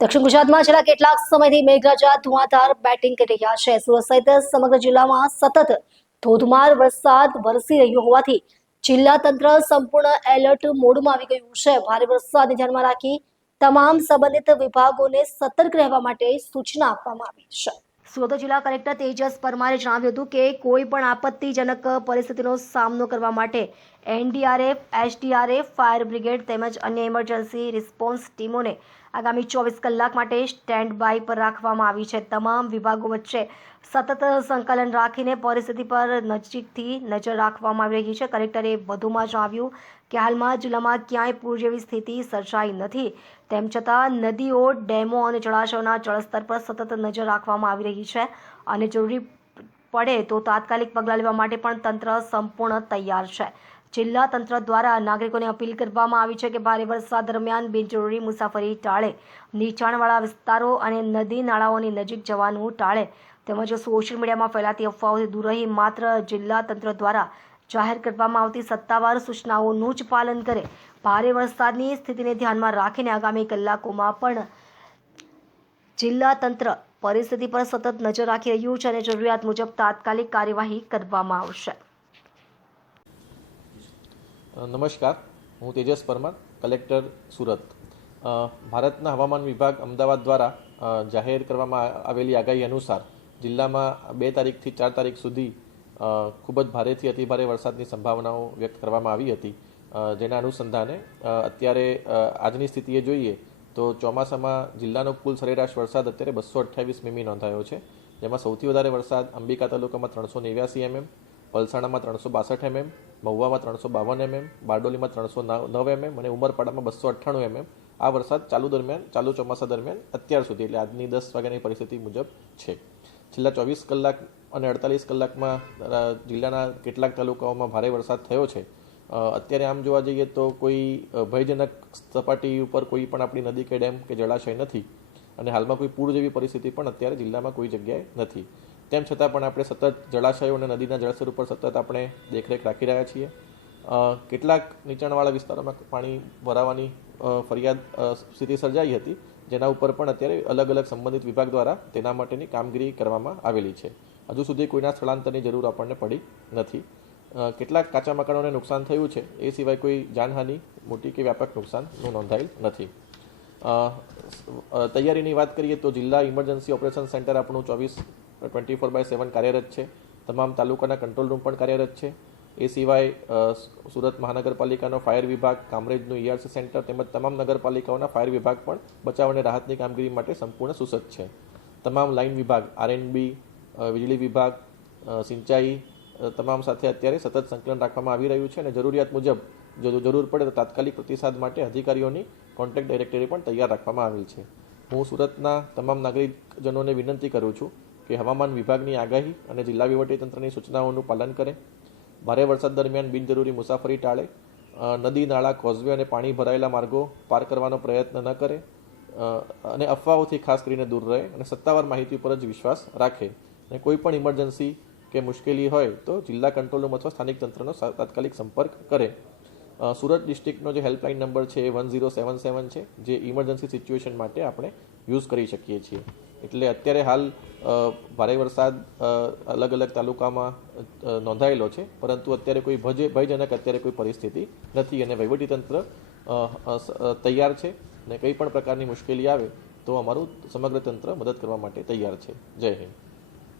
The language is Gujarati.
દક્ષિણ ગુજરાતમાં છેલ્લા કેટલાક સમયથી મેઘરાજા ધુઆધાર બેટિંગ કરી રહ્યા છે. સુરત સહિત સમગ્ર જિલ્લામાં સતત ધોધમાર વરસાદ વરસી રહ્યો હોવાથી જિલ્લા તંત્ર સંપૂર્ણ એલર્ટ મોડમાં આવી ગયું છે. ભારે વરસાદને ધ્યાનમાં રાખી તમામ સંબંધિત વિભાગોને સતર્ક રહેવા માટે સૂચના આપવામાં આવી છે. સુરત જિલ્લા કલેક્ટર તેજસ પરમારે જણાવ્યું હતું કે કોઈ પણ આપત્તિજનક પરિસ્થિતિનો સામનો કરવા માટે એનડીઆરએફ, એસડીઆરએફ, ફાયર બ્રિગેડ તેમજ અન્ય ઇમરજન્સી રિસ્પોન્સ ટીમોને આગામી 24 કલાક માટે સ્ટેન્ડ બાય પર રાખવામાં આવી છે. તમામ વિભાગો વચ્ચે સતત સંકલન રાખીને પરિસ્થિતિ પર નજીકથી નજર રાખવામાં આવી રહી છે. કલેક્ટરે વધુમાં જણાવ્યું કે હાલમાં જિલ્લામાં ક્યાંય પૂર જેવી સ્થિતિ સર્જાઈ નથી. તેમ છતાં નદીઓ, ડેમો અને જળાશયોના જળસ્તર પર સતત નજર રાખવામાં આવી રહી છે અને જરૂરી પડે તો તાત્કાલિક પગલાં લેવા માટે પણ તંત્ર સંપૂર્ણ તૈયાર છે. જિલ્લા તંત્ર દ્વારા નાગરિકોને અપીલ કરવામાં આવી છે કે ભારે વરસાદ દરમિયાન બિનજરૂરી મુસાફરી ટાળે, નીચાણવાળા વિસ્તારો અને નદી નાળાઓની નજીક જવાનું ટાળે તેમજ સોશિયલ મીડિયામાં ફેલાતી અફવાઓથી દૂર રહી માત્ર જિલ્લા તંત્ર દ્વારા જાહેર કરવામાં આવતી સત્તાવાર સૂચનાઓનું જ પાલન કરે. ભારે વરસાદની સ્થિતિને ધ્યાનમાં રાખીને આગામી કલાકોમાં પણ જિલ્લા તંત્ર પરિસ્થિતિ પર સતત નજર રાખી રહ્યું છે અને જરૂરિયાત મુજબ તાત્કાલિક કાર્યવાહી કરવામાં આવશે. નમસ્કાર, હું તેજસ પરમાર, કલેક્ટર સુરત. ભારતના હવામાન વિભાગ અમદાવાદ દ્વારા જાહેર કરવામાં આવેલી આગાહી અનુસાર જિલ્લામાં 2 તારીખથી 4 તારીખ સુધી ખૂબ જ ભારેથી અતિભારે વરસાદની સંભાવનાઓ વ્યક્ત કરવામાં આવી હતી. જેના અનુસંધાને અત્યારે આજની સ્થિતિએ જોઈએ તો ચોમાસામાં જિલ્લાનો કુલ સરેરાશ વરસાદ અત્યારે 228 મીમી નોંધાયો છે. જેમાં સૌથી વધારે વરસાદ અંબિકા તાલુકામાં 389 mm, પલસાણામાં 362 mm, મહુવામાં 352 mm, બારડોલીમાં 309 mm અને ઉમરપાડામાં 298 mm આ વરસાદ ચાલુ ચોમાસા દરમિયાન અત્યાર સુધી એટલે આજની 10 વાગ્યાની પરિસ્થિતિ મુજબ છે. છેલ્લા 24 કલાક અને 48 કલાકમાં જિલ્લાના કેટલાક તાલુકાઓમાં ભારે વરસાદ થયો છે. અત્યારે આમ જોવા જઈએ તો કોઈ ભયજનક સપાટી ઉપર કોઈ પણ આપણી નદી કે ડેમ કે જળાશય નથી અને હાલમાં કોઈ પૂર જેવી પરિસ્થિતિ પણ અત્યારે જિલ્લામાં કોઈ જગ્યાએ નથી. તેમ છતાં પણ આપણે સતત જળાશયો અને નદીના જળસ્તર ઉપર સતત આપણે દેખરેખ રાખી રહ્યા છીએ. કેટલાક નીચાણવાળા વિસ્તારોમાં પાણી ભરાવાની ફરિયાદ સ્થિતિ સર્જાઈ હતી, જેના ઉપર પણ અત્યારે અલગ અલગ સંબંધિત વિભાગ દ્વારા તેના માટેની કામગીરી કરવામાં આવેલી છે. હજુ સુધી કોઈના સ્થળાંતરની જરૂર આપણને પડી નથી. કેટલાક કાચા મકાનોને નુકસાન થયું છે, એ સિવાય કોઈ જાનહાનિ મોટી કે વ્યાપક નુકસાનનું નોંધાયેલ નથી. તૈયારીની વાત કરીએ તો જિલ્લા ઇમરજન્સી ઓપરેશન સેન્ટર આપણું 24/7 કાર્યરત છે. તમામ તાલુકાના કંટ્રોલ રૂમ પણ કાર્યરત છે. એ સિવાય સુરત મહાનગરપાલિકાનો ફાયર વિભાગ, કામરેજનું ERC સેન્ટર તેમજ તમામ નગરપાલિકાઓના ફાયર વિભાગ પણ બચાવ અને રાહતની કામગીરી માટે સંપૂર્ણ સુસજ્જ છે. તમામ લાઇન વિભાગ, R&B, વીજળી વિભાગ, સિંચાઈ તમામ સાથે અત્યારે સતત સંકલન રાખવામાં આવી રહ્યું છે અને જરૂરિયાત મુજબ જો જરૂર પડે તો તાત્કાલિક પ્રતિસાદ માટે અધિકારીઓની કોન્ટેક્ટ ડાયરેક્ટરી પણ તૈયાર રાખવામાં આવેલ છે. હું સુરતના તમામ નાગરિકજનોને વિનંતી કરું છું કે હવામાન વિભાગની આગાહી અને જિલ્લા વહીવટીતંત્રની સૂચનાઓનું પાલન કરે. ભારે વરસાદ દરમિયાન બિનજરૂરી મુસાફરી ટાળે. નદી, નાળા, કોઝવે અને પાણી ભરાયેલા માર્ગો પાર કરવાનો પ્રયત્ન ન કરે અને અફવાઓથી ખાસ કરીને દૂર રહે અને સત્તાવાર માહિતી ઉપર જ વિશ્વાસ રાખે. અને કોઈ પણ ઇમરજન્સી કે મુશ્કેલી હોય તો જિલ્લા કંટ્રોલ રૂમ અથવા સ્થાનિક તંત્રનો તાત્કાલિક સંપર્ક કરે. સુરત ડિસ્ટ્રિક્ટનો જે હેલ્પલાઇન નંબર છે એ 1077 છે, જે ઇમરજન્સી સિચ્યુએશન માટે આપણે યુઝ કરી શકીએ છીએ. એટલે અત્યારે હાલ ભારે વરસાદ અલગ અલગ તાલુકામાં નોંધાયેલો છે, પરંતુ અત્યારે કોઈ ભયજનક અત્યારે કોઈ પરિસ્થિતિ નથી અને વહીવટીતંત્ર તૈયાર છે અને કંઈ પણ પ્રકારની મુશ્કેલી આવે તો અમારું સમગ્ર તંત્ર મદદ કરવા માટે તૈયાર છે. જય હિન્દ.